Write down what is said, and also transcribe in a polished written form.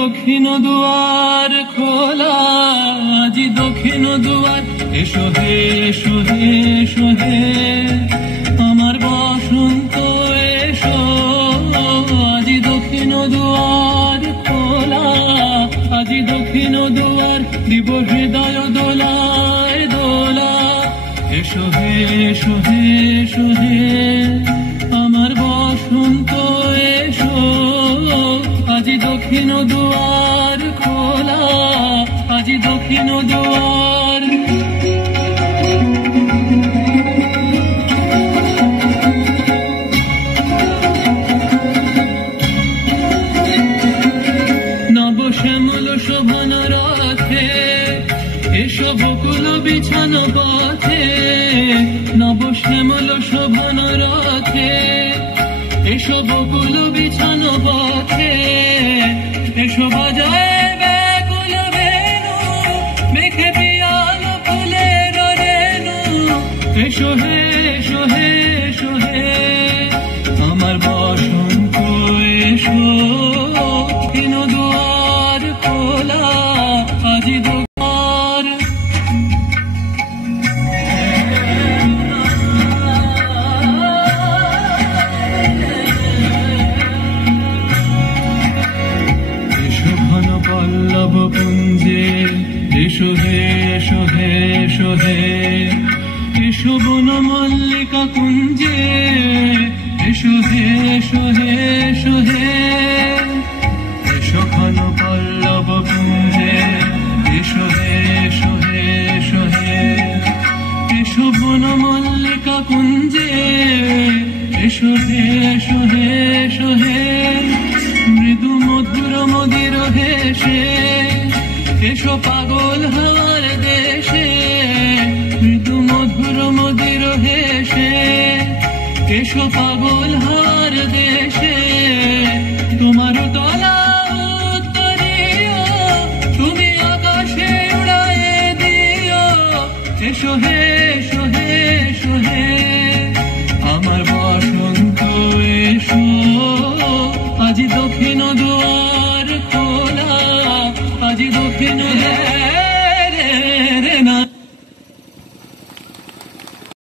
দক্ষিণ দুয়ার খোলা, আজি দক্ষিণ দুয়ার, এসো হে এসো হে এসো হে আমার বসন্ত এসো। আজি দক্ষিণ দুয়ার খোলা, আজি দক্ষিণ দুয়ার, দিব হৃদয় দোলায় দোলা। এসো হে এসো হে এসো হে আমার বসন্ত এসো। আজি দক্ষিণ দুয়ার খোলা, আজি দক্ষিণ দুয়ার। নব শ্যামল শোভন রথে এসো বকুল বিছানো পথে। নব শ্যামল শোভন রথে এসো বকুল বিছানো পথে। এসো বাজায় ব্যাকুল বেণু, মেঘে পিয়াল ফুলের রেণু। এসো হে এসো হে এসো হে আমার বসন্ত এসো। দক্ষিণ দুয়ার খোলা, আজি দুয়ার। এসো ঘন পল্লব পুঞ্জে, এসো হে এসো হে এসো হে এসো বন মল্লিকা কুঞ্জে। এসো হে এসো হে এসো হে এসো ঘন পল্লব পুঞ্জে, এসো হে এসো হে এসো হে এসো বন মল্লিকা কুঞ্জে। এসো হে এসো হে এসো হে মৃদু মধুর মদির হেসে। এসো পাগল হওয়ার দেশে, মৃদু মধুর মদির হেসে। এসো পাগল হওয়ার দেশে, তোমার তলা উত্তরীয়, তুমি আকাশে উড়ায়ে দিও। এসো হে এসো হে এসো হে আমার বসন্ত এসো। আজি দক্ষিণ দুয়ার খোলা, আজি দক্ষিণ দুয়ার।